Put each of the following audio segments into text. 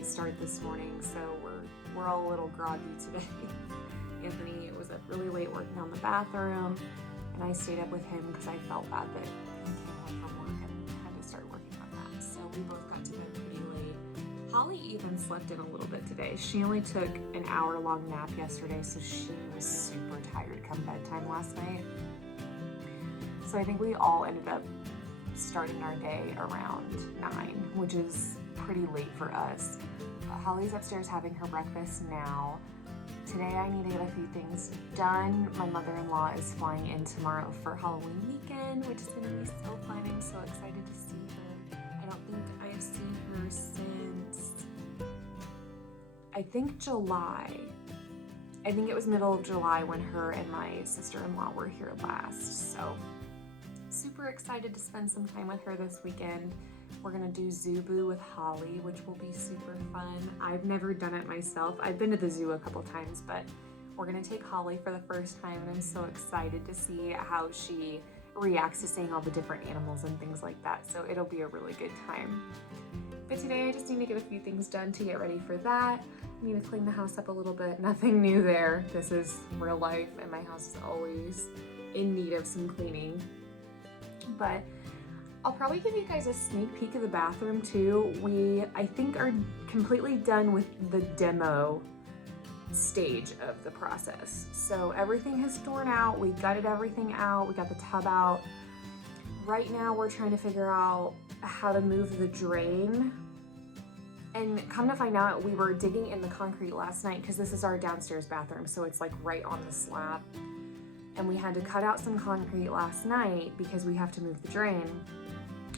late start this morning, so we're all a little groggy today. Anthony was up really late working on the bathroom, and I stayed up with him because I felt bad that he came home from work and had to start working on that. So we both got to bed pretty late. Holly even slept in a little bit today. She only took an hour-long nap yesterday, so she was super tired come bedtime last night. So I think we all ended up starting our day around 9, which is pretty late for us. Holly's upstairs having her breakfast now. Today I need to get a few things done. My mother-in-law is flying in tomorrow for Halloween weekend, which is going to be so fun. I'm so excited to see her. I don't think I have seen her since, I think July. I think it was middle of July when her and my sister-in-law were here last. So super excited to spend some time with her this weekend. We're gonna do Zoo Boo with Holly, which will be super fun. I've never done it myself. I've been to the zoo a couple times, but we're gonna take Holly for the first time, and I'm so excited to see how she reacts to seeing all the different animals and things like that. So it'll be a really good time. But today I just need to get a few things done to get ready for that. I need to clean the house up a little bit. Nothing new there. This is real life, and my house is always in need of some cleaning. But I'll probably give you guys a sneak peek of the bathroom too. We, I think, are completely done with the demo stage of the process. So everything has torn out. We gutted everything out. We got the tub out. Right now we're trying to figure out how to move the drain. And come to find out, we were digging in the concrete last night because this is our downstairs bathroom, so it's like right on the slab. And we had to cut out some concrete last night because we have to move the drain.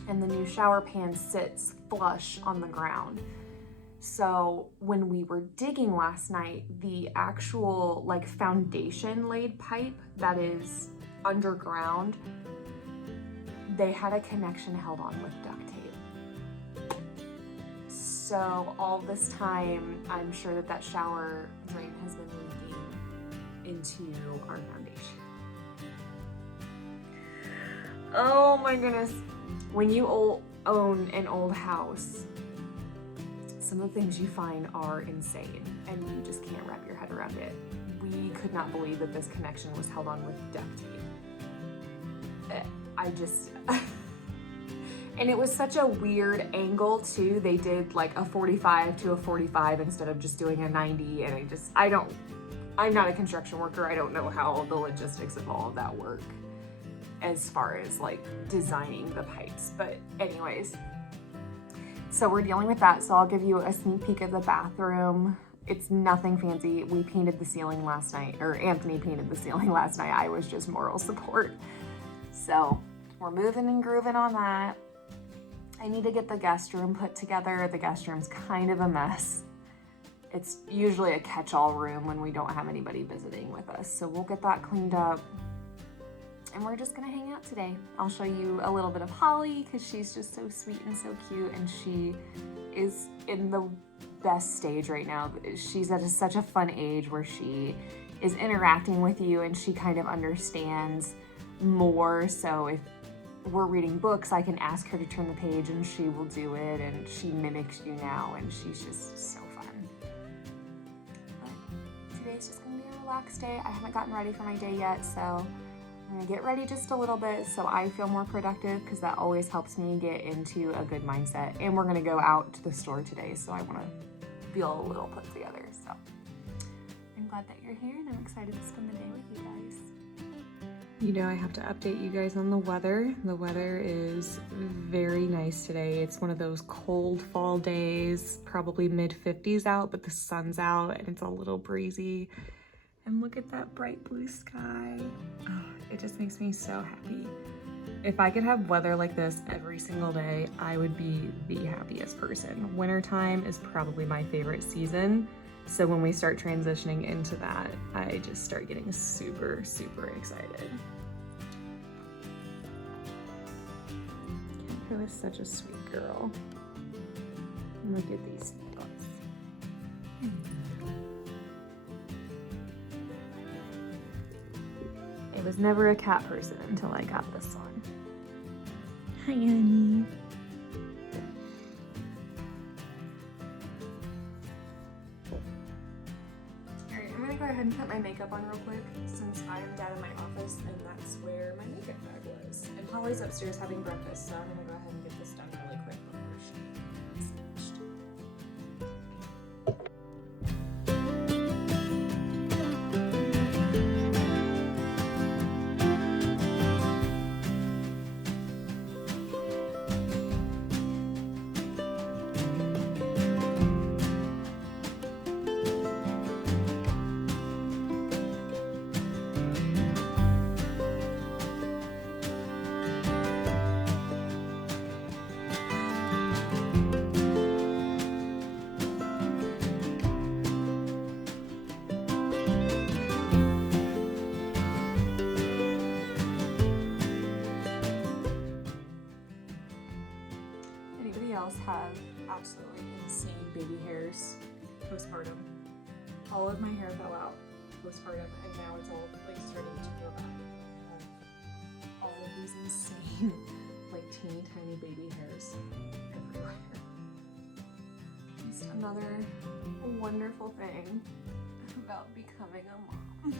And the new shower pan sits flush on the ground. So when we were digging last night, the actual like foundation laid pipe that is underground, they had a connection held on with duct tape. So all this time, I'm sure that shower drain has been leaking into our foundation. Oh my goodness. When you own an old house, some of the things you find are insane and you just can't wrap your head around it. We could not believe that this connection was held on with duct tape. And it was such a weird angle too. They did like a 45 to a 45 instead of just doing a 90, and I'm not a construction worker. I don't know how the logistics of all of that work as far as like designing the pipes, but anyways, so we're dealing with that. So I'll give you a sneak peek of the bathroom. It's nothing fancy. We painted the ceiling last night, or Anthony painted the ceiling last night. I was just moral support. So we're moving and grooving on that. I need to get the guest room put together. The guest room's kind of a mess. It's usually a catch-all room when we don't have anybody visiting with us. So we'll get that cleaned up. And we're just gonna hang out today. I'll show you a little bit of Holly because she's just so sweet and so cute, and she is in the best stage right now. She's at such a fun age where she is interacting with you and she kind of understands more. So if we're reading books, I can ask her to turn the page and she will do it, and she mimics you now, and she's just so fun. But today's just gonna be a relaxed day. I haven't gotten ready for my day yet, so I'm gonna get ready just a little bit so I feel more productive, because that always helps me get into a good mindset. And we're gonna go out to the store today, so I wanna feel a little put together. So I'm glad that you're here, and I'm excited to spend the day with you guys. You know, I have to update you guys on the weather. The weather is very nice today. It's one of those cold fall days, probably mid-50s out, but the sun's out and it's a little breezy. And look at that bright blue sky. Oh, it just makes me so happy. If I could have weather like this every single day, I would be the happiest person. Wintertime is probably my favorite season. So when we start transitioning into that, I just start getting super, super excited. Kendra is such a sweet girl. Look at these nails. I was never a cat person until I got this one. Hi, Annie. ahead and put my makeup on real quick since I am down in my office and that's where my makeup bag was. And Holly's upstairs having breakfast, so I'm gonna go ahead and get this done really quick before she is finished. Else have absolutely insane baby hairs postpartum. All of my hair fell out postpartum and now it's all like starting to grow back. I have all of these insane like teeny tiny baby hairs everywhere. Just another wonderful thing about becoming a mom.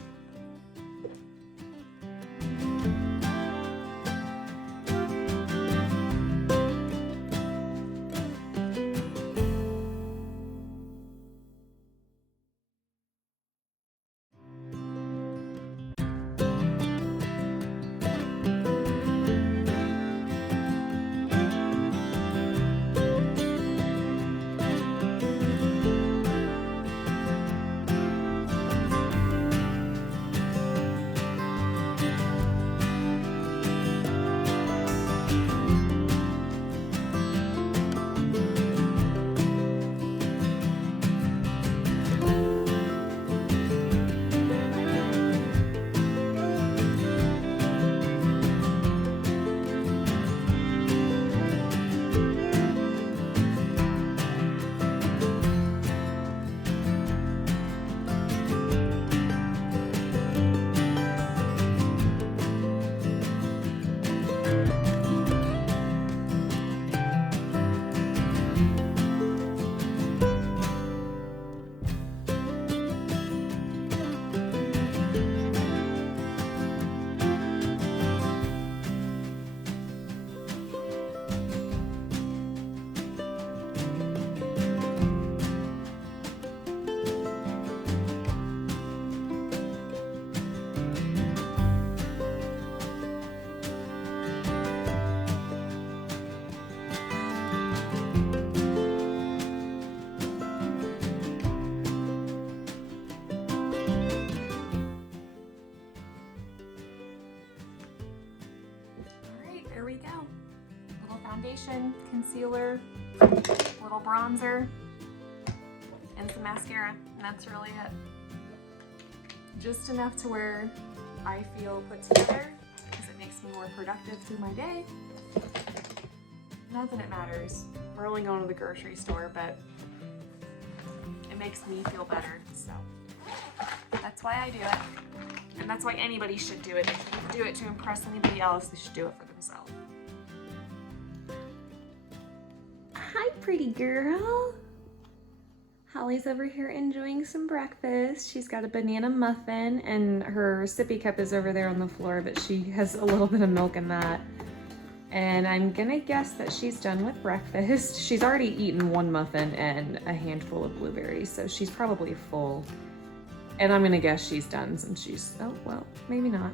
Foundation, concealer, little bronzer, and some mascara, and that's really it. Just enough to where I feel put together because it makes me more productive through my day. Not that it matters. We're only going to the grocery store, but it makes me feel better, so that's why I do it. And that's why anybody should do it. If you do it to impress anybody else, they should do it for themselves. Hi, pretty girl. Holly's over here enjoying some breakfast. She's got a banana muffin and her sippy cup is over there on the floor, but she has a little bit of milk in that. And I'm gonna guess that she's done with breakfast. She's already eaten one muffin and a handful of blueberries, so she's probably full. And I'm gonna guess she's done since she's, oh, well, maybe not.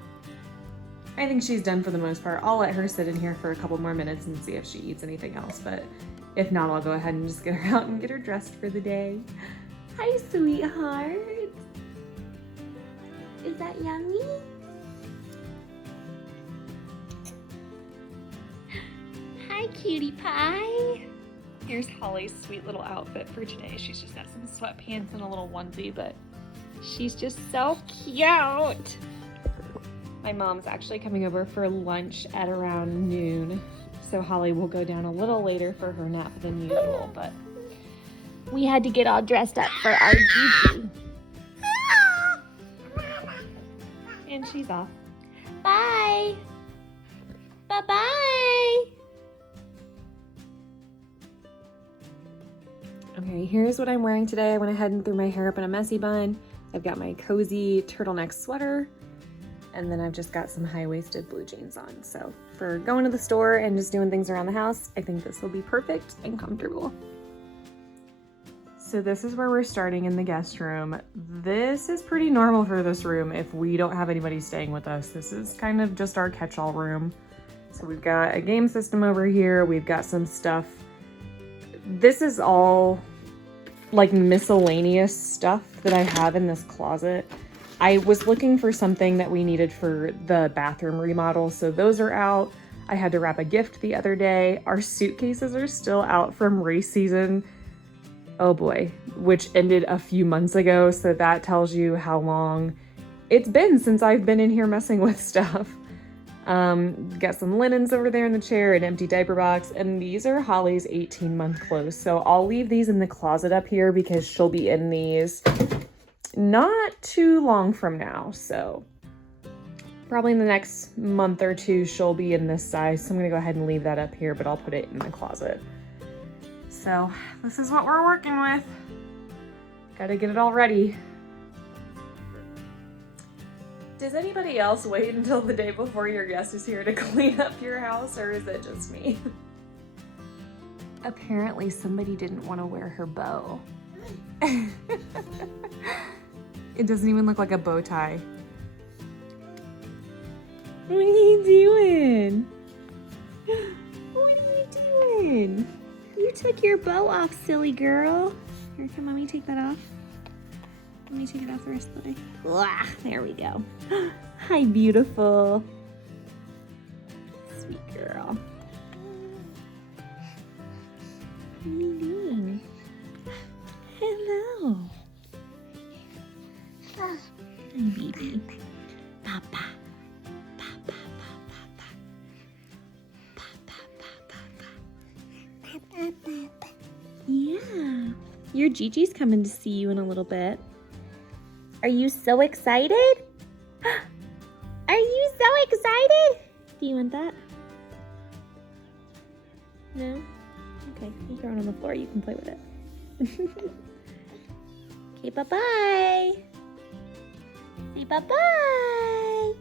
I think she's done for the most part. I'll let her sit in here for a couple more minutes and see if she eats anything else, but if not, I'll go ahead and just get her out and get her dressed for the day. Hi, sweetheart. Is that yummy? Hi, cutie pie. Here's Holly's sweet little outfit for today. She's just got some sweatpants and a little onesie, but she's just so cute. My mom's actually coming over for lunch at around noon, so Holly will go down a little later for her nap than usual, but we had to get all dressed up for our Gigi. And she's off. Bye. Bye-bye. Okay, here's what I'm wearing today. I went ahead and threw my hair up in a messy bun. I've got my cozy turtleneck sweater, and then I've just got some high-waisted blue jeans on. So for going to the store and just doing things around the house, I think this will be perfect and comfortable. So this is where we're starting in the guest room. This is pretty normal for this room if we don't have anybody staying with us. This is kind of just our catch-all room. So we've got a game system over here. We've got some stuff. This is all like miscellaneous stuff that I have in this closet. I was looking for something that we needed for the bathroom remodel, so those are out. I had to wrap a gift the other day. Our suitcases are still out from race season. Oh boy, which ended a few months ago, so that tells you how long it's been since I've been in here messing with stuff. Got some linens over there in the chair, an empty diaper box, and these are Holley's 18-month clothes. So I'll leave these in the closet up here because she'll be in these not too long from now. So probably in the next month or two, she'll be in this size. So I'm gonna go ahead and leave that up here, but I'll put it in the closet. So this is what we're working with. Gotta get it all ready. Does anybody else wait until the day before your guest is here to clean up your house, or is it just me? Apparently somebody didn't want to wear her bow. It doesn't even look like a bow tie. What are you doing? What are you doing? You took your bow off, silly girl. Here, can mommy take that off? Let me take it off the rest of the way. Blah, there we go. Hi, beautiful. Sweet girl. What are you doing? Hello. Hi, baby. Papa. Papa, papa, papa. Yeah. Your Gigi's coming to see you in a little bit. Are you so excited? Are you so excited? Do you want that? No? Okay, you throw it on the floor. You can play with it. Okay, bye-bye. Say bye-bye.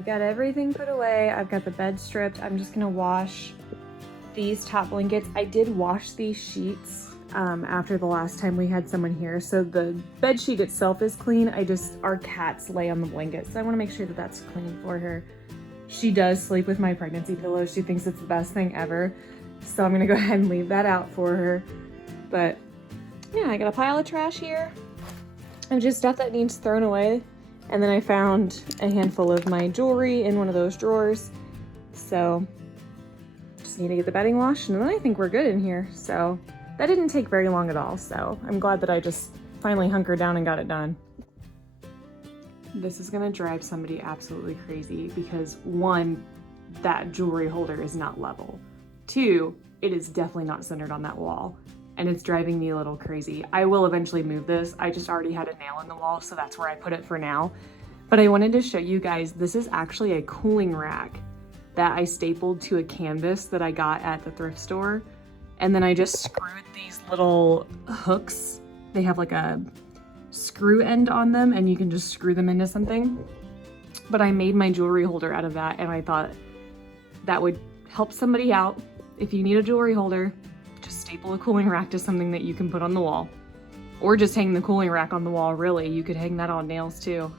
I've got everything put away. I've got the bed stripped. I'm just gonna wash these top blankets. I did wash these sheets after the last time we had someone here. So the bed sheet itself is clean. Our cats lay on the blankets. So I wanna make sure that that's clean for her. She does sleep with my pregnancy pillow. She thinks it's the best thing ever. So I'm gonna go ahead and leave that out for her. But yeah, I got a pile of trash here of just stuff that needs thrown away. And then I found a handful of my jewelry in one of those drawers. So just need to get the bedding washed and then I think we're good in here. So that didn't take very long at all. So I'm glad that I just finally hunkered down and got it done. This is gonna drive somebody absolutely crazy because 1, that jewelry holder is not level. 2, it is definitely not centered on that wall and it's driving me a little crazy. I will eventually move this. I just already had a nail in the wall, so that's where I put it for now. But I wanted to show you guys, this is actually a cooling rack that I stapled to a canvas that I got at the thrift store. And then I just screwed these little hooks. They have like a screw end on them and you can just screw them into something. But I made my jewelry holder out of that and I thought that would help somebody out. If you need a jewelry holder, just staple a cooling rack to something that you can put on the wall. Or just hang the cooling rack on the wall, really. You could hang that on nails too.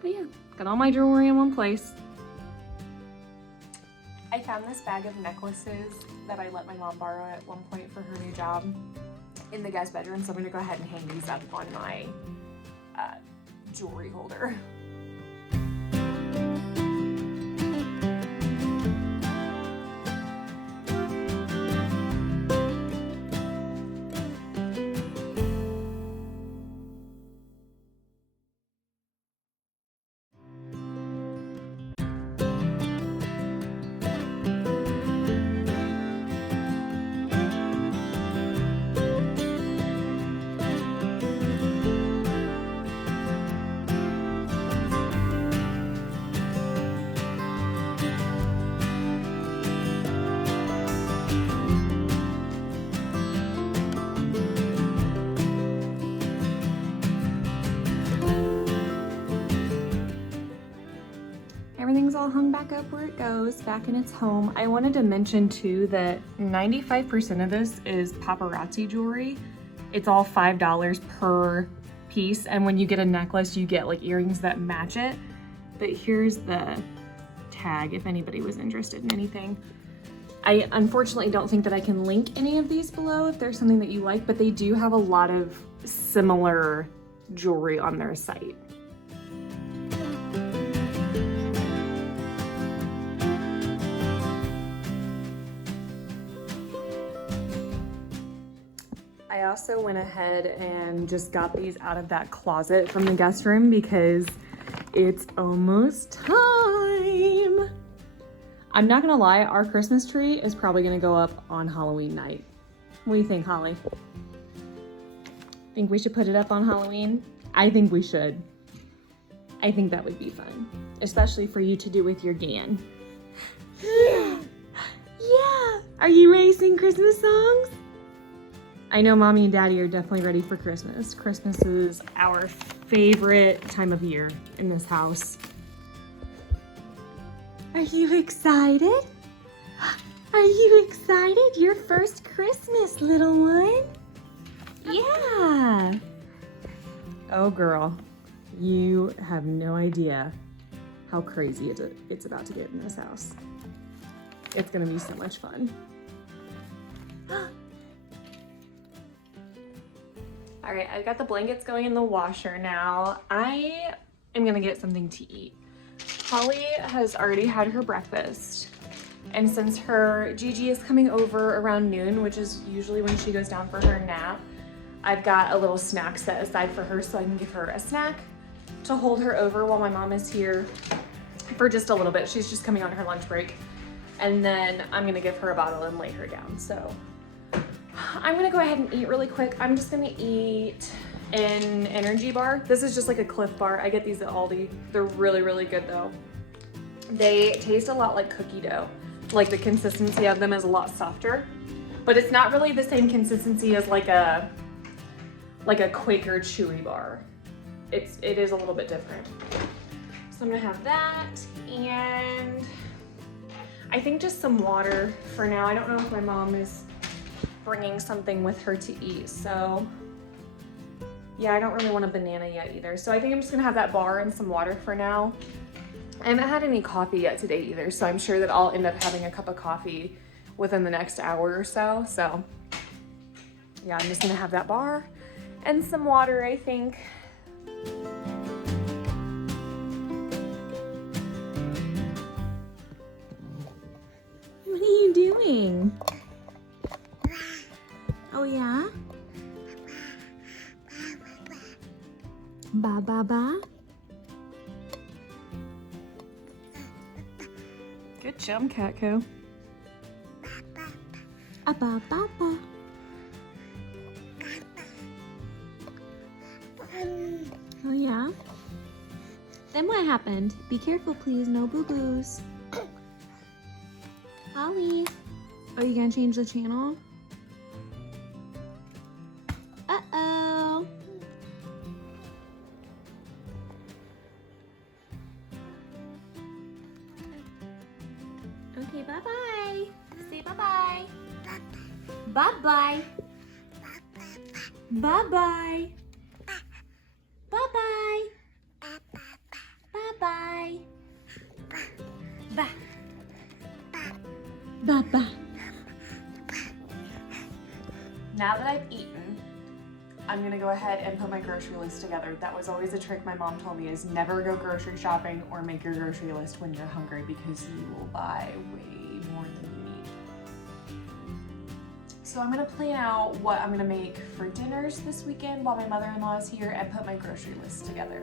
But yeah, got all my jewelry in one place. I found this bag of necklaces that I let my mom borrow at one point for her new job in the guest bedroom, so I'm gonna go ahead and hang these up on my jewelry holder. Everything's all hung back up where it goes, back in its home. I wanted to mention too that 95% of this is paparazzi jewelry. It's all $5 per piece, and when you get a necklace, you get like earrings that match it. But here's the tag if anybody was interested in anything. I unfortunately don't think that I can link any of these below if there's something that you like, but they do have a lot of similar jewelry on their site. I also went ahead and just got these out of that closet from the guest room because it's almost time. I'm not gonna lie, our Christmas tree is probably gonna go up on Halloween night. What do you think, Holly? Think we should put it up on Halloween? I think we should. I think that would be fun, especially for you to do with your GAN. Yeah! Are you ready to sing Christmas songs? I know Mommy and Daddy are definitely ready for Christmas. Christmas is our favorite time of year in this house. Are you excited? Are you excited? Your first Christmas, little one? Yeah. Oh girl, you have no idea how crazy it's about to get in this house. It's gonna be so much fun. All right, I've got the blankets going in the washer now. I am gonna get something to eat. Holly has already had her breakfast. And since her Gigi is coming over around noon, which is usually when she goes down for her nap, I've got a little snack set aside for her so I can give her a snack to hold her over while my mom is here for just a little bit. She's just coming on her lunch break. And then I'm gonna give her a bottle and lay her down. So I'm gonna go ahead and eat really quick. I'm just gonna eat an energy bar. This is just like a Cliff Bar. I get these at Aldi. They're really, really good though. They taste a lot like cookie dough. Like the consistency of them is a lot softer, but it's not really the same consistency as like a Quaker Chewy bar. It is a little bit different. So I'm gonna have that, and I think just some water for now. I don't know if my mom is bringing something with her to eat, so yeah, I don't really want a banana yet either. So I think I'm just gonna have that bar and some water for now. I haven't had any coffee yet today either, so I'm sure that I'll end up having a cup of coffee within the next hour or so. So yeah, I'm just gonna have that bar and some water, I think. What are you doing? Oh yeah? Ba ba ba? Good job, Catco. A ba ba ba. Oh yeah? Then what happened? Be careful please, no boo-boos. Holley. Are you gonna change the channel? Uh-oh. Okay, bye-bye. Say bye-bye. Bye-bye. Bye-bye. Bye-bye. Bye-bye. Bye. Bye-bye. Now that I've eaten, I'm gonna go ahead and put my grocery list together. That was always a trick my mom told me, is never go grocery shopping or make your grocery list when you're hungry, because you will buy way more than you need. So I'm gonna plan out what I'm gonna make for dinners this weekend while my mother-in-law is here, and put my grocery list together.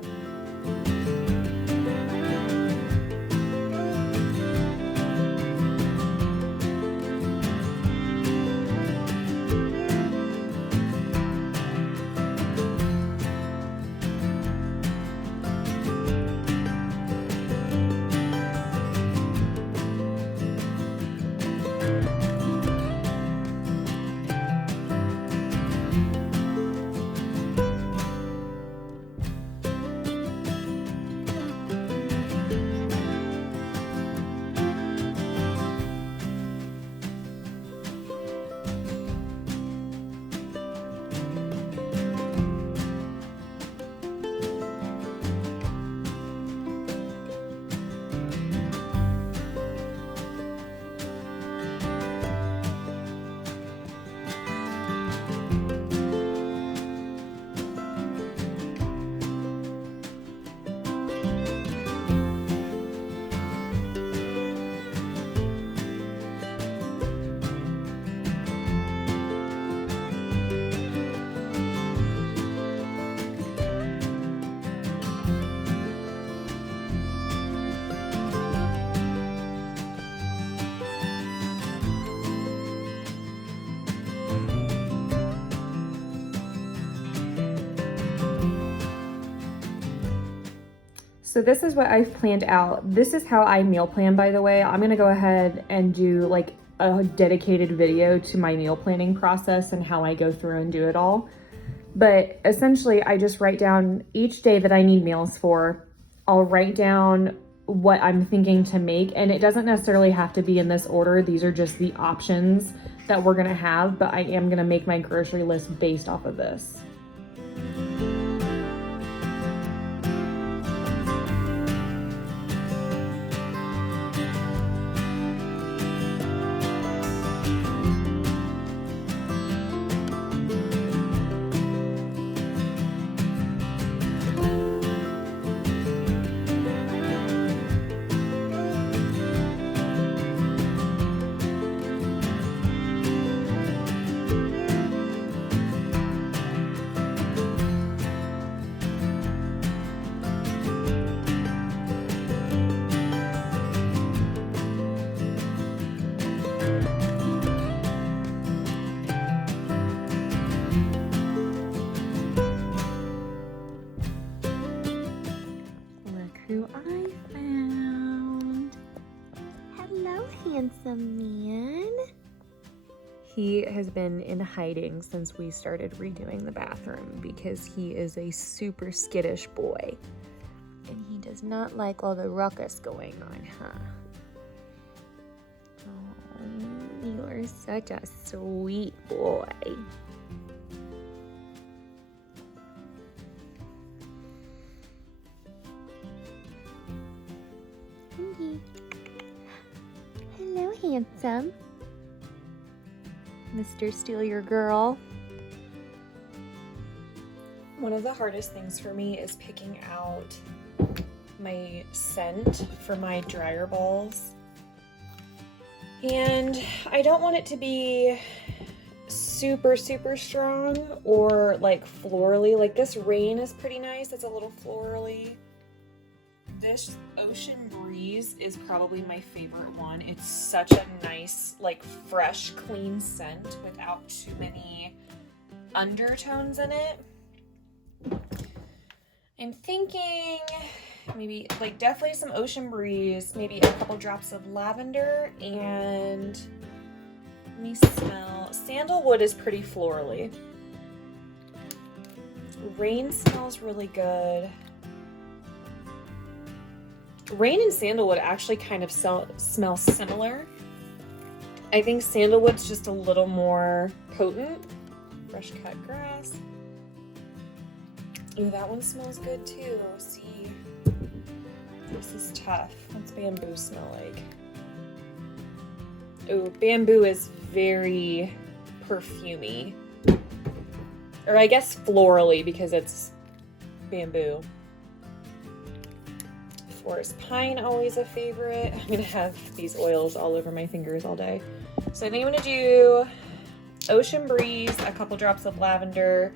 So this is what I've planned out. This is how I meal plan, by the way. I'm gonna go ahead and do like a dedicated video to my meal planning process and how I go through and do it all. But essentially I just write down each day that I need meals for. I'll write down what I'm thinking to make, and it doesn't necessarily have to be in this order. These are just the options that we're gonna have, but I am gonna make my grocery list based off of this. Who I found. Hello, handsome man. He has been in hiding since we started redoing the bathroom because he is a super skittish boy. And he does not like all the ruckus going on, huh? Oh, you are such a sweet boy. Hello, handsome. Mr. Steal Your Girl. One of the hardest things for me is picking out my scent for my dryer balls. And I don't want it to be super, super strong or like florally. Like this Rain is pretty nice. It's a little florally. This Ocean Breeze is probably my favorite one. It's such a nice, like fresh, clean scent without too many undertones in it. I'm thinking maybe like definitely some Ocean Breeze, maybe a couple drops of lavender, and let me smell. Sandalwood is pretty florally. Rain smells really good. Rain and sandalwood actually kind of smell similar. I think sandalwood's just a little more potent. Fresh cut grass. Ooh, that one smells good too. See, this is tough. What's bamboo smell like? Ooh, bamboo is very perfumey. Or I guess florally because it's bamboo. Forest pine, always a favorite. I'm gonna have these oils all over my fingers all day. So I think I'm gonna do Ocean Breeze, a couple drops of lavender,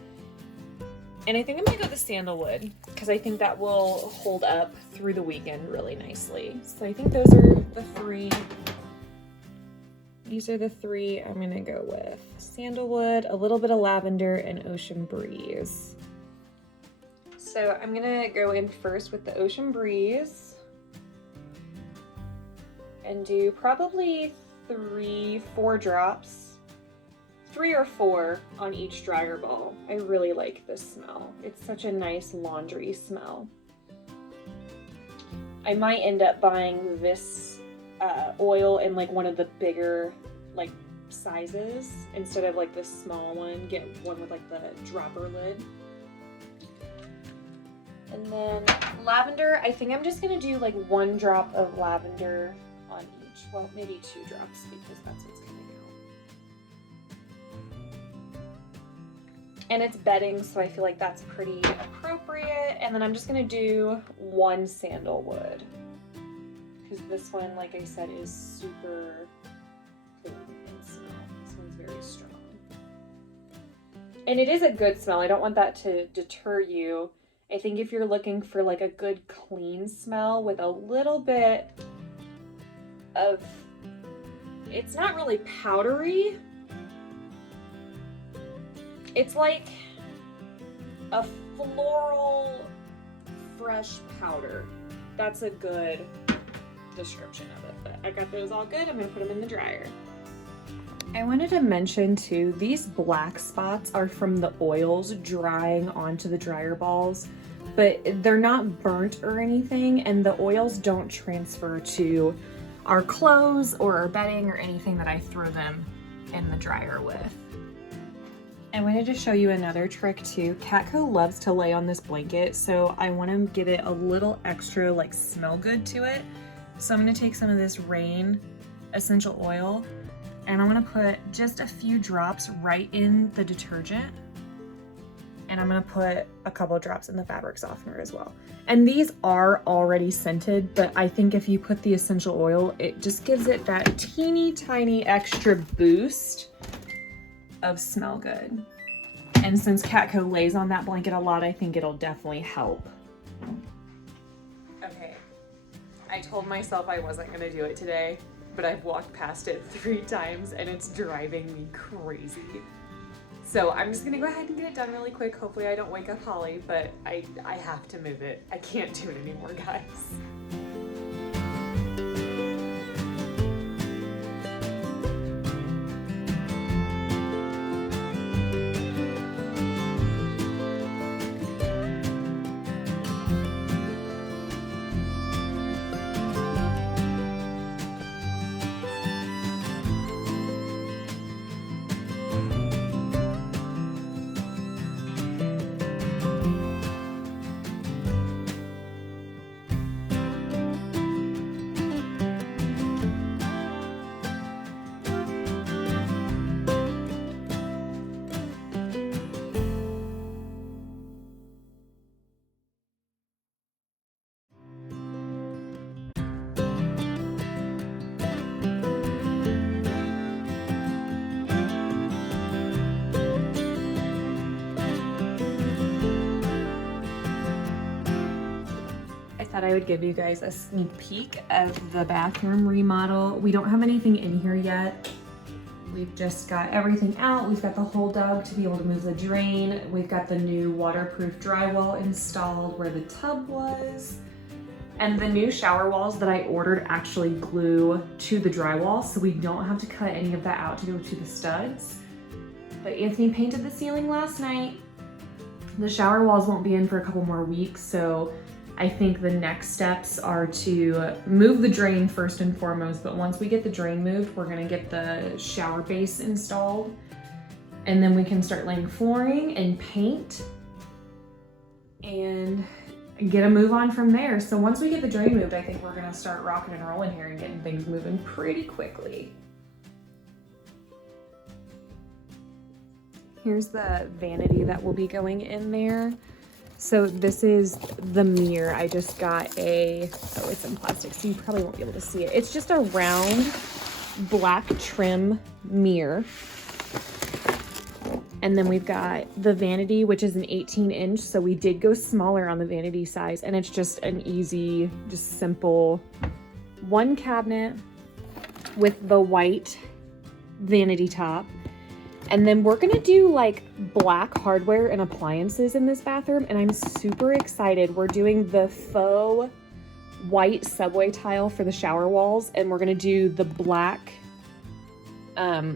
and I think I'm gonna go with sandalwood because I think that will hold up through the weekend really nicely. So I think those are the three. These are the three I'm gonna go with. Sandalwood, a little bit of lavender, and Ocean Breeze. So I'm gonna go in first with the Ocean Breeze and do probably 3-4 drops. 3 or 4 on each dryer ball. I really like this smell. It's such a nice laundry smell. I might end up buying this oil in like one of the bigger like sizes instead of like the small one. Get one with like the dropper lid. And then lavender, I think I'm just gonna do like 1 drop of lavender on each. Well, maybe 2 drops because that's what's coming out. And it's bedding, so I feel like that's pretty appropriate. And then I'm just gonna do 1 sandalwood because this one, like I said, is super clean in smell. This one's very strong. And it is a good smell. I don't want that to deter you. I think if you're looking for like a good clean smell with a little bit of, it's not really powdery. It's like a floral fresh powder. That's a good description of it, but I got those all good. I'm gonna put them in the dryer. I wanted to mention too, these black spots are from the oils drying onto the dryer balls, but they're not burnt or anything, and the oils don't transfer to our clothes or our bedding or anything that I throw them in the dryer with. I wanted to show you another trick too. Catco loves to lay on this blanket, so I want to give it a little extra like smell good to it. So I'm going to take some of this Rain essential oil and I'm gonna put just a few drops right in the detergent. And I'm gonna put a couple drops in the fabric softener as well. And these are already scented, but I think if you put the essential oil, it just gives it that teeny tiny extra boost of smell good. And since Catco lays on that blanket a lot, I think it'll definitely help. Okay, I told myself I wasn't gonna do it today, but I've walked past it 3 times and it's driving me crazy. So I'm just gonna go ahead and get it done really quick. Hopefully I don't wake up Holly, but I have to move it. I can't do it anymore, guys. thought I would give you guys a sneak peek of the bathroom remodel. We don't have anything in here yet. We've just got everything out. We've got the hole dug to be able to move the drain. We've got the new waterproof drywall installed where the tub was. And the new shower walls that I ordered actually glue to the drywall, so we don't have to cut any of that out to go to the studs. But Anthony painted the ceiling last night. The shower walls won't be in for a couple more weeks, so I think the next steps are to move the drain first and foremost, but once we get the drain moved, we're gonna get the shower base installed, and then we can start laying flooring and paint and get a move on from there. So once we get the drain moved, I think we're gonna start rocking and rolling here and getting things moving pretty quickly. Here's the vanity that will be going in there. So this is the mirror. I just got oh, it's in plastic, so you probably won't be able to see it. It's just a round black trim mirror. And then we've got the vanity, which is an 18-inch. So we did go smaller on the vanity size, and it's just an easy, just simple one cabinet with the white vanity top. And then we're gonna do like black hardware and appliances in this bathroom, and I'm super excited. We're doing the faux white subway tile for the shower walls, and we're gonna do the black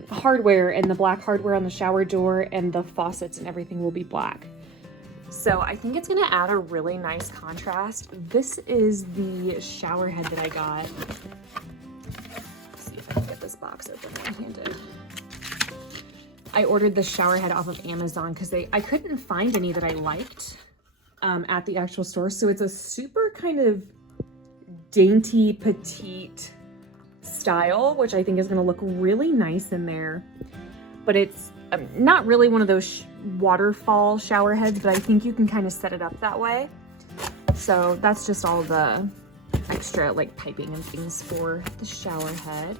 hardware, and the black hardware on the shower door, and the faucets and everything will be black. So I think it's gonna add a really nice contrast. This is the shower head that I got. Let's see if I can get this box open one-handed. I ordered the shower head off of Amazon because I couldn't find any that I liked at the actual store. So it's a super kind of dainty, petite style, which I think is gonna look really nice in there. But it's not really one of those waterfall shower heads, but I think you can kind of set it up that way. So that's just all the extra like piping and things for the shower head.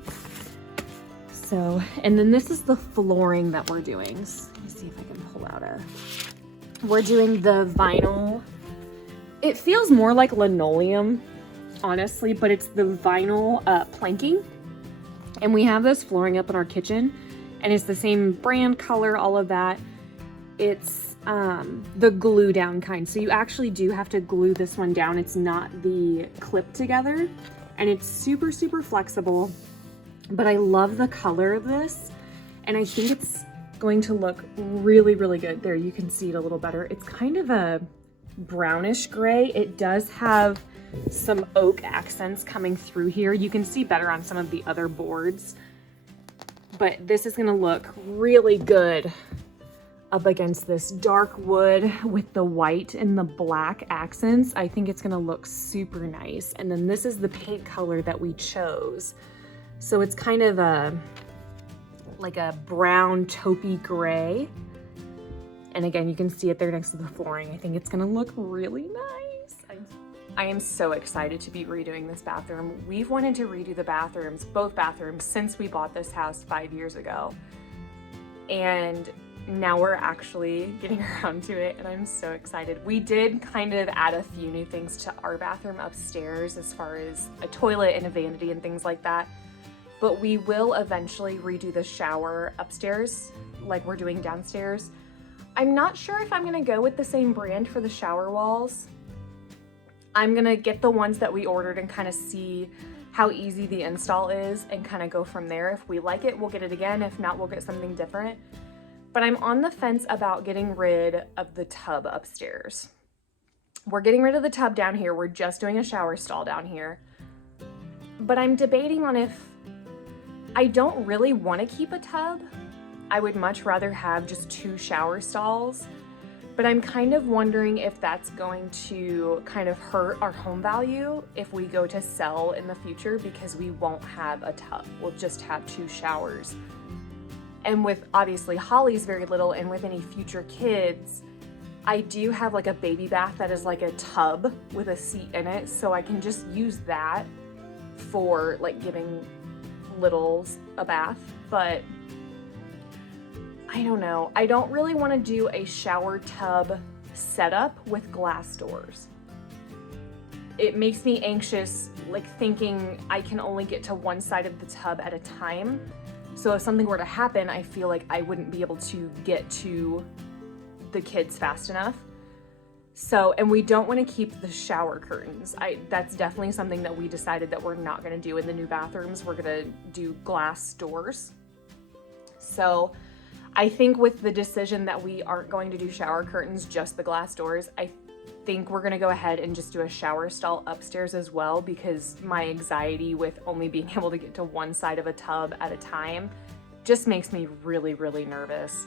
So, and then this is the flooring that we're doing. So let me see if I can pull out we're doing the vinyl. It feels more like linoleum, honestly, but it's the vinyl planking. And we have this flooring up in our kitchen, and it's the same brand, color, all of that. It's the glue down kind. So you actually do have to glue this one down. It's not the clip together, and it's super, super flexible. But I love the color of this, and I think it's going to look really, really good. There, you can see it a little better. It's kind of a brownish gray. It does have some oak accents coming through here. You can see better on some of the other boards, but this is gonna look really good up against this dark wood with the white and the black accents. I think it's gonna look super nice. And then this is the paint color that we chose. So it's kind of like a brown taupey gray. And again, you can see it there next to the flooring. I think it's gonna look really nice. I am so excited to be redoing this bathroom. We've wanted to redo the bathrooms, both bathrooms, since we bought this house 5 years ago. And now we're actually getting around to it, and I'm so excited. We did kind of add a few new things to our bathroom upstairs as far as a toilet and a vanity and things like that. But we will eventually redo the shower upstairs like we're doing downstairs. I'm not sure if I'm gonna go with the same brand for the shower walls. I'm gonna get the ones that we ordered and kind of see how easy the install is and kind of go from there. If we like it, we'll get it again. If not, we'll get something different. But I'm on the fence about getting rid of the tub upstairs. We're getting rid of the tub down here. We're just doing a shower stall down here. But I'm debating on if I don't really want to keep a tub. I would much rather have just 2 shower stalls, but I'm kind of wondering if that's going to kind of hurt our home value if we go to sell in the future, because we won't have a tub. We'll just have 2 showers. And with obviously Holley's very little, and with any future kids, I do have like a baby bath that is like a tub with a seat in it, so I can just use that for like giving littles a bath. But I don't know. I don't really want to do a shower tub setup with glass doors. it makes me anxious, like thinking I can only get to one side of the tub at a time. So if something were to happen, I feel like I wouldn't be able to get to the kids fast enough. So, and we don't want to keep the shower curtains. That's definitely something that we decided that we're not going to do in the new bathrooms. We're going to do glass doors. So I think with the decision that we aren't going to do shower curtains, just the glass doors, I think we're going to go ahead and just do a shower stall upstairs as well, because my anxiety with only being able to get to one side of a tub at a time just makes me really, really nervous.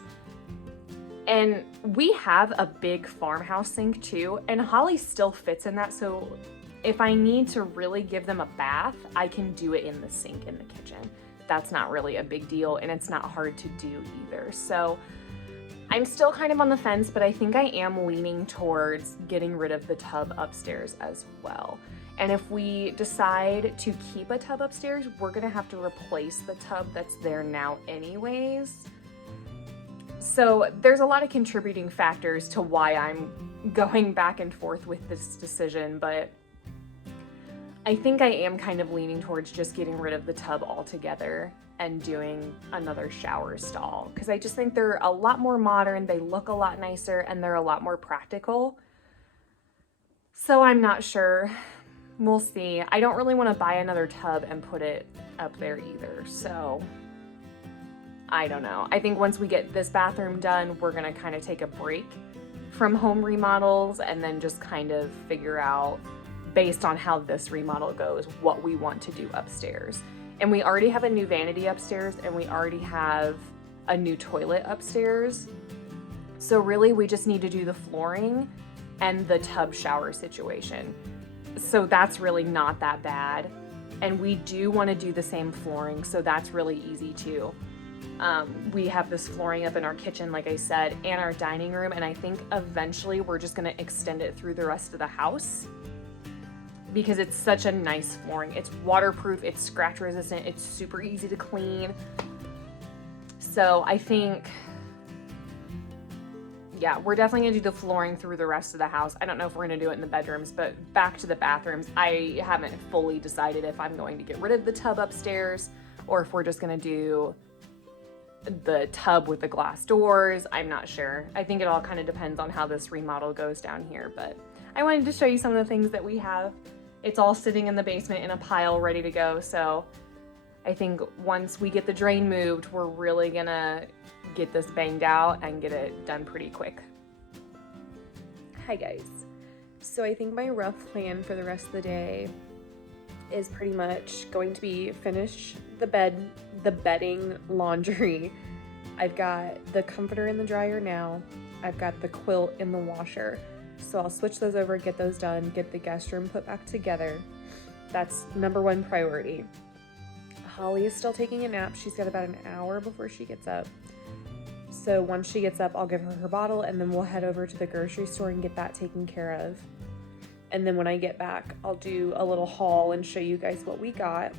And we have a big farmhouse sink too, and Holley still fits in that. So if I need to really give them a bath, I can do it in the sink in the kitchen. That's not really a big deal, and it's not hard to do either. So I'm still kind of on the fence, but I think I am leaning towards getting rid of the tub upstairs as well. And if we decide to keep a tub upstairs, we're gonna have to replace the tub that's there now anyways. So there's a lot of contributing factors to why I'm going back and forth with this decision, but I think I am kind of leaning towards just getting rid of the tub altogether and doing another shower stall, because I just think they're a lot more modern, they look a lot nicer, and they're a lot more practical. So I'm not sure. We'll see. I don't really want to buy another tub and put it up there either, so I don't know. I think once we get this bathroom done, we're gonna kind of take a break from home remodels and then just kind of figure out, based on how this remodel goes, what we want to do upstairs. And we already have a new vanity upstairs, and we already have a new toilet upstairs. So really we just need to do the flooring and the tub shower situation. So that's really not that bad. And we do want to do the same flooring, so that's really easy too. We have this flooring up in our kitchen, like I said, and our dining room, and I think eventually we're just gonna extend it through the rest of the house because it's such a nice flooring. It's waterproof, it's scratch resistant, it's super easy to clean. So I think, yeah, we're definitely gonna do the flooring through the rest of the house. I don't know if we're gonna do it in the bedrooms, but back to the bathrooms, I haven't fully decided if I'm going to get rid of the tub upstairs or if we're just gonna do the tub with the glass doors. I'm not sure. I think it all kind of depends on how this remodel goes down here, but I wanted to show you some of the things that we have. It's all sitting in the basement in a pile ready to go, so I think once we get the drain moved, we're really gonna get this banged out and get it done pretty quick. Hi guys. So I think my rough plan for the rest of the day is pretty much going to be finish the bedding, laundry. I've got the comforter in the dryer now. I've got the quilt in the washer. So I'll switch those over, get those done, get the guest room put back together. That's number one priority. Holley is still taking a nap. She's got about an hour before she gets up. So once she gets up, I'll give her her bottle, and then we'll head over to the grocery store and get that taken care of. And then when I get back, I'll do a little haul and show you guys what we got.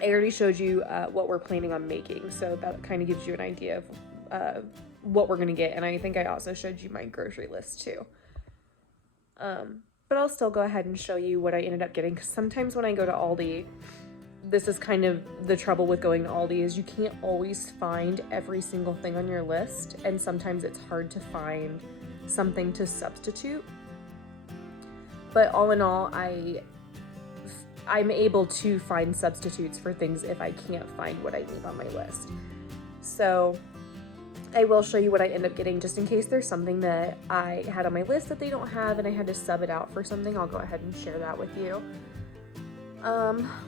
I already showed you what we're planning on making, so that kind of gives you an idea of what we're gonna get. And I think I also showed you my grocery list too. But I'll still go ahead and show you what I ended up getting, because sometimes when I go to Aldi, this is kind of the trouble with going to Aldi, is you can't always find every single thing on your list, and sometimes it's hard to find something to substitute. But all in all, I'm able to find substitutes for things if I can't find what I need on my list. So I will show you what I end up getting, just in case there's something that I had on my list that they don't have and I had to sub it out for something. I'll go ahead and share that with you.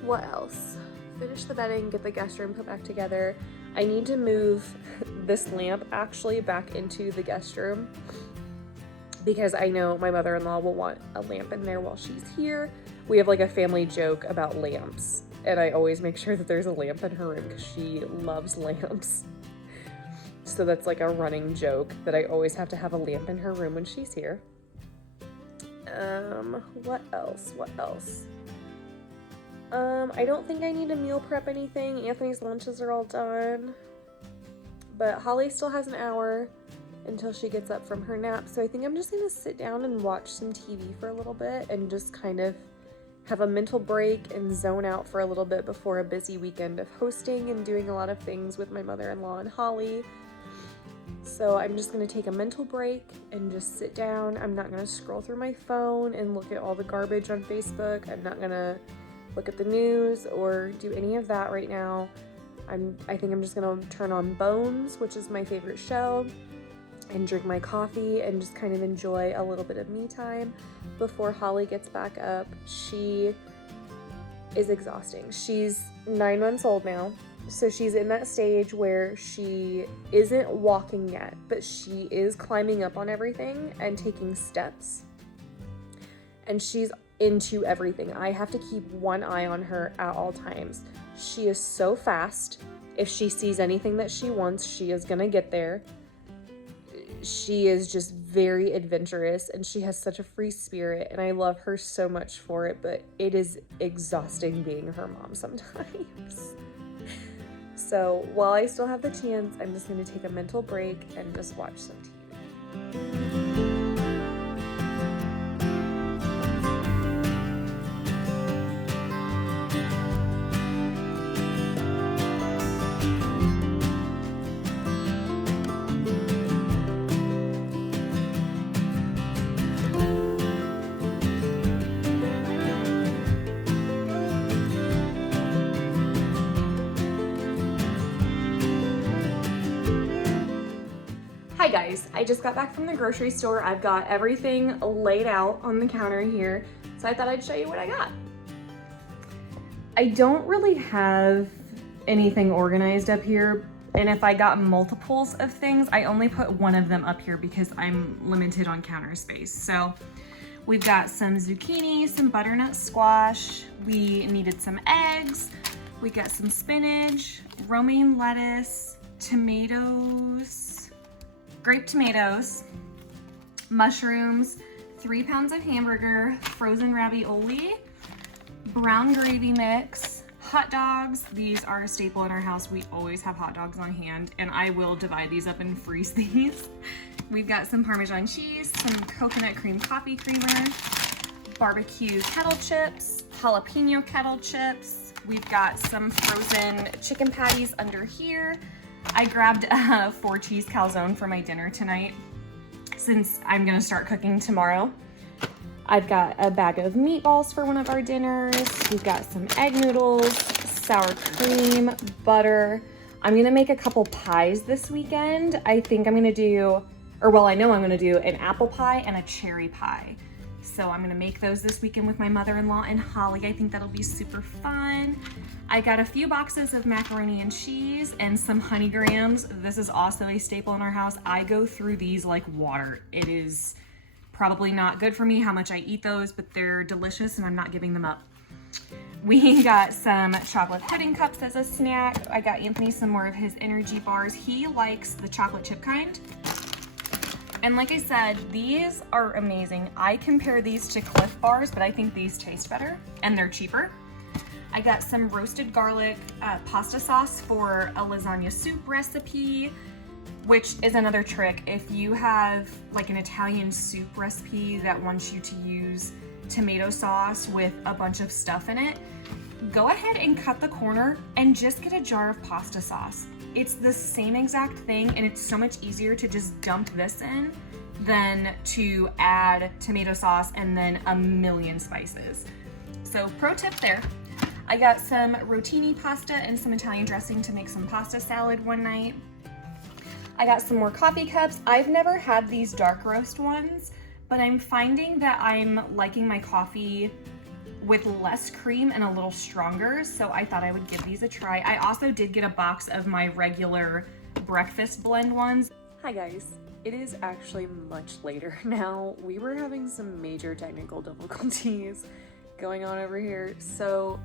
What else? Finish the bedding, get the guest room put back together. I need to move this lamp actually back into the guest room, because I know my mother-in-law will want a lamp in there while she's here. We have like a family joke about lamps, and I always make sure that there's a lamp in her room because she loves lamps. So that's like a running joke that I always have to have a lamp in her room when she's here. What else? I don't think I need to meal prep anything. Anthony's lunches are all done. But Holley still has an hour. until she gets up from her nap. So I think I'm just gonna sit down and watch some TV for a little bit and just kind of have a mental break and zone out for a little bit before a busy weekend of hosting and doing a lot of things with my mother-in-law and Holly. So I'm just gonna take a mental break and just sit down. I'm not gonna scroll through my phone and look at all the garbage on Facebook. I'm not gonna look at the news or do any of that right now. I think I'm just gonna turn on Bones, which is my favorite show, and drink my coffee and just kind of enjoy a little bit of me time before Holly gets back up. She is exhausting. She's 9 months old now, so she's in that stage where she isn't walking yet, but she is climbing up on everything and taking steps. And she's into everything. I have to keep one eye on her at all times. She is so fast. If she sees anything that she wants, she is gonna get there. She is just very adventurous and she has such a free spirit, and I love her so much for it, but it is exhausting being her mom sometimes. So while I still have the chance, I'm just gonna take a mental break and just watch some TV. Hi guys, I just got back from the grocery store. I've got everything laid out on the counter here, so I thought I'd show you what I got. I don't really have anything organized up here, and if I got multiples of things, I only put one of them up here because I'm limited on counter space. So we've got some zucchini, some butternut squash, we needed some eggs, we got some spinach, romaine lettuce, tomatoes, grape tomatoes, mushrooms, 3 pounds of hamburger, frozen ravioli, brown gravy mix, hot dogs. These are a staple in our house. We always have hot dogs on hand, and I will divide these up and freeze these. We've got some Parmesan cheese, some coconut cream coffee creamer, barbecue kettle chips, jalapeno kettle chips. We've got some frozen chicken patties under here. I grabbed a 4-cheese calzone for my dinner tonight since I'm gonna start cooking tomorrow. I've got a bag of meatballs for one of our dinners. We've got some egg noodles, sour cream, butter. I'm gonna make a couple pies this weekend. I think I'm gonna do, or well, I know I'm gonna do an apple pie and a cherry pie. So I'm gonna make those this weekend with my mother-in-law and Holly. I think that'll be super fun. I got a few boxes of macaroni and cheese and some honey grams. This is also a staple in our house. I go through these like water. It is probably not good for me how much I eat those, but they're delicious and I'm not giving them up. We got some chocolate pudding cups as a snack. I got Anthony some more of his energy bars. He likes the chocolate chip kind. And like I said, these are amazing. I compare these to Cliff bars, but I think these taste better and they're cheaper. I got some roasted garlic pasta sauce for a lasagna soup recipe, which is another trick. If you have like an Italian soup recipe that wants you to use tomato sauce with a bunch of stuff in it, go ahead and cut the corner and just get a jar of pasta sauce. It's the same exact thing, and it's so much easier to just dump this in than to add tomato sauce and then a million spices. So pro tip there. I got some rotini pasta and some Italian dressing to make some pasta salad one night. I got some more coffee cups. I've never had these dark roast ones, but I'm finding that I'm liking my coffee with less cream and a little stronger, so I thought I would give these a try. I also did get a box of my regular breakfast blend ones. Hi guys, it is actually much later now. We were having some major technical difficulties going on over here, so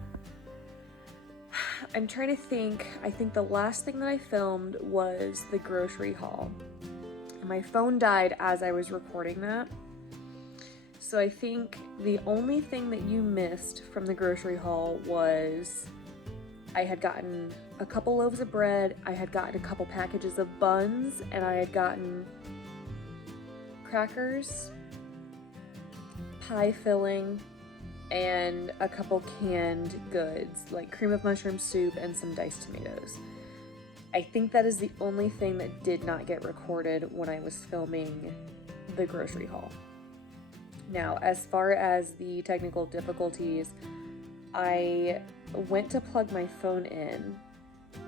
I'm trying to think. I think the last thing that I filmed was the grocery haul. And my phone died as I was recording that. So I think the only thing that you missed from the grocery haul was I had gotten a couple loaves of bread, I had gotten a couple packages of buns, and I had gotten crackers, pie filling, and a couple canned goods like cream of mushroom soup and some diced tomatoes. I think that is the only thing that did not get recorded when I was filming the grocery haul. Now, as far as the technical difficulties, I went to plug my phone in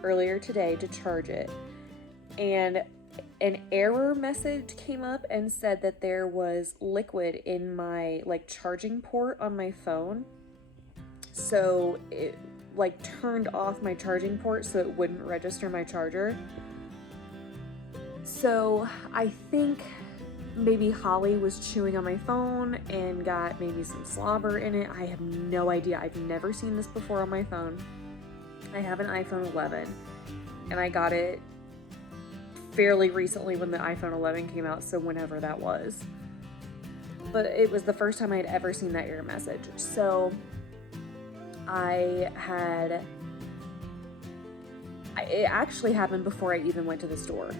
earlier today to charge it, and an error message came up and said that there was liquid in my charging port on my phone. So it turned off my charging port so it wouldn't register my charger. So I think maybe Holley was chewing on my phone and got maybe some slobber in it. I have no idea. I've never seen this before on my phone. I have an iPhone 11 and I got it fairly recently when the iPhone 11 came out, so whenever that was. But it was the first time I had ever seen that error message. So it actually happened before I even went to the store.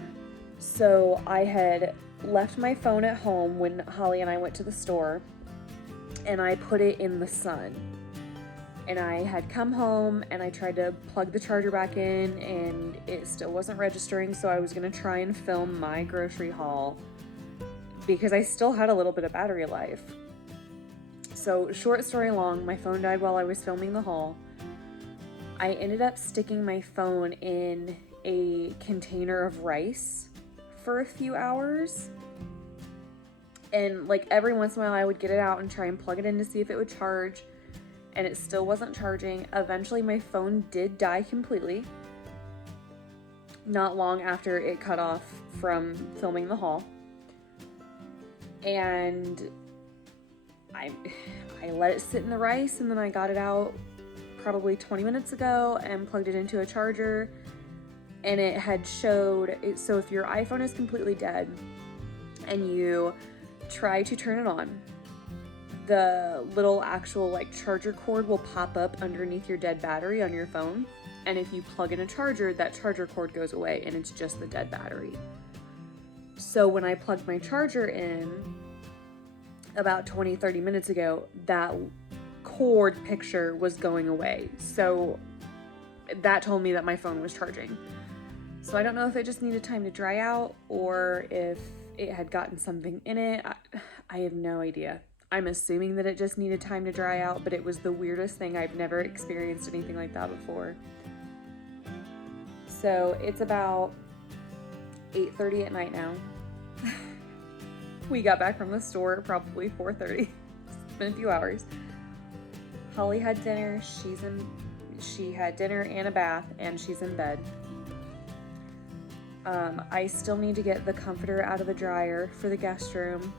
So I had left my phone at home when Holley and I went to the store, and I put it in the sun. And I had come home and I tried to plug the charger back in and it still wasn't registering, so I was going to try and film my grocery haul because I still had a little bit of battery life. So short story long, my phone died while I was filming the haul. I ended up sticking my phone in a container of rice for a few hours. And every once in a while I would get it out and try and plug it in to see if it would charge. And it still wasn't charging. Eventually my phone did die completely, not long after it cut off from filming the haul. And I let it sit in the rice, and then I got it out probably 20 minutes ago and plugged it into a charger, and it had showed it. So if your iPhone is completely dead and you try to turn it on, the little actual charger cord will pop up underneath your dead battery on your phone, and if you plug in a charger, that charger cord goes away and it's just the dead battery. So when I plugged my charger in about 20-30 minutes ago, that cord picture was going away, so that told me that my phone was charging. So I don't know if it just needed time to dry out or if it had gotten something in it. I have no idea. I'm assuming that it just needed time to dry out, but it was the weirdest thing. I've never experienced anything like that before. So it's about 8:30 at night now. We got back from the store at probably 4:30. It's been a few hours. Holley had dinner. She had dinner and a bath, and she's in bed. I still need to get the comforter out of the dryer for the guest room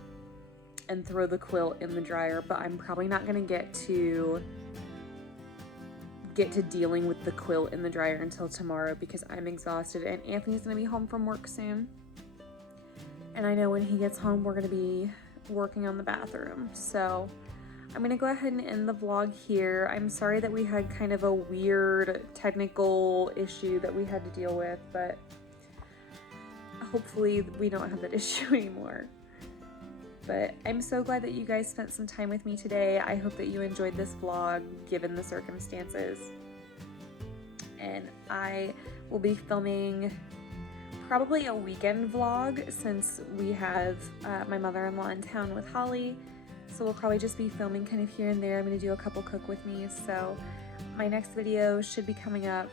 and throw the quilt in the dryer, but I'm probably not going to get to dealing with the quilt in the dryer until tomorrow because I'm exhausted, and Anthony's going to be home from work soon. And I know when he gets home, we're going to be working on the bathroom. So I'm going to go ahead and end the vlog here. I'm sorry that we had kind of a weird technical issue that we had to deal with, but hopefully we don't have that issue anymore. But I'm so glad that you guys spent some time with me today. I hope that you enjoyed this vlog given the circumstances. And I will be filming probably a weekend vlog since we have my mother-in-law in town with Holley. So we'll probably just be filming kind of here and there. I'm going to do a couple cook with me. So my next video should be coming up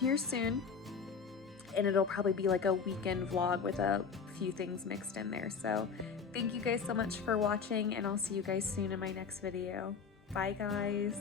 here soon. And it'll probably be a weekend vlog with a few things mixed in there. So thank you guys so much for watching, and I'll see you guys soon in my next video. Bye guys.